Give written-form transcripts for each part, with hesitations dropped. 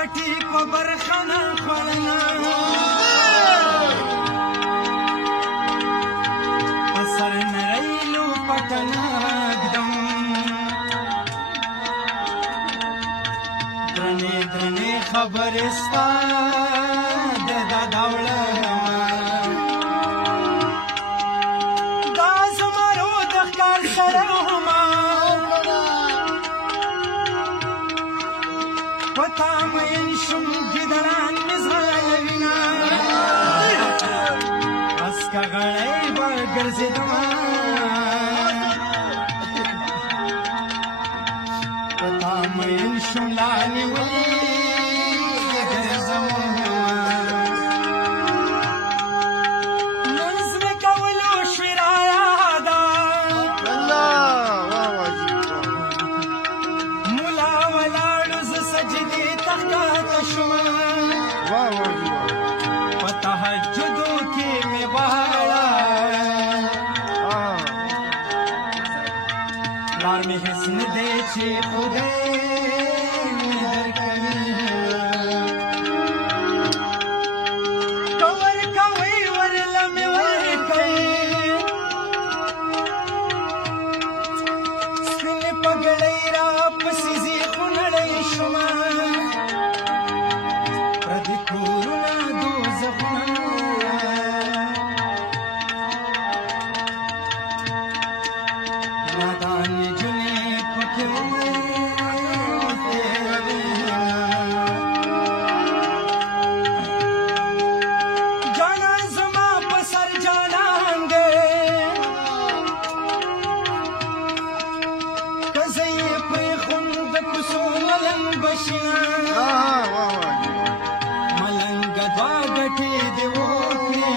پټي په برخانه خوړنه په سر نریلو پټنه ږدم درنې درنې خبرې ستا د دادا وړمه دا زمرو د ښکار سره هما پتا مین شم ګیدړان مې زغایوینه اسکه غړی به ګرځېدمه پتا مین شم لا نیولې ګرځمه منځ مې کولو شوې رایاده ملا ولاړو زه سجدې ته ښکته شومه په تهجدو کې مې واړه پلار مې هېڅ نه دی چې خدای مې درکوي که ورکوئ ورله مې ورکوي سپینې پګړۍ را پسې ځي خو نړۍ شومه پردي کورونه دوزخونه نادان نجونې پکې جانان زما په سر جانان دی که زه یې پرېښوم د کوڅو ملنګ به شینه ملنګه دوه ګټې دې وکړې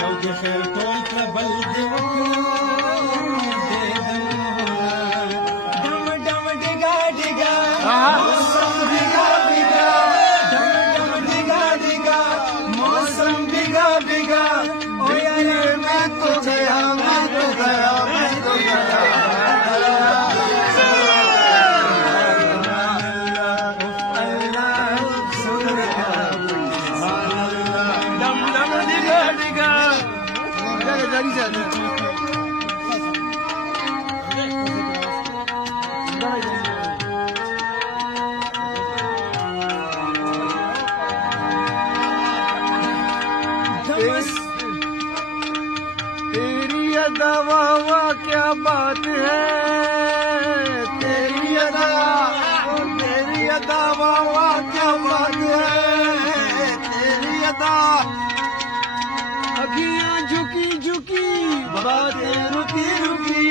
یو دې خیر ټول کړه بل دې وکړه ډم ډم ډیګا ډیګا موسم بیګا بیګا ډم ډم ډیګا ډیګا موسم بیګا بیګا او یار میں تو گیا میں تو گیا میں تو گیا तेरी अदा वाह क्या बात है तेरी अदा वाह क्या बात है तेरी अदा अखियां झुकी झुकी बातें रुकी रुकी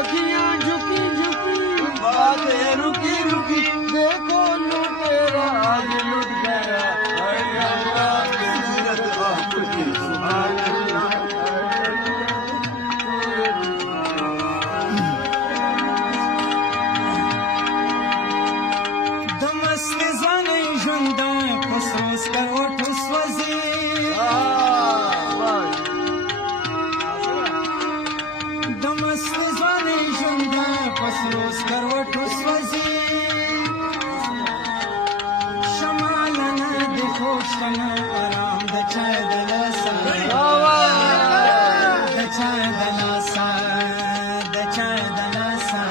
अखियां झुकी झुकी बातें रुकी रुकी देखो लुटेरा आज लुट गया د مستې ځوانۍ ژوند په سرو سکروټو سوځي د مستې ځوانۍ ژوند په سرو سکروټو سوځي شمالونه دې خوش کنه آرام د چا د لاسه د چا د لاسه د چا د لاسه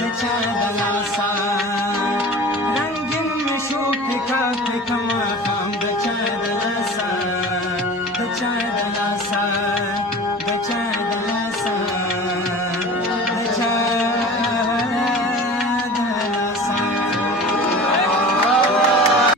د چا د لاسه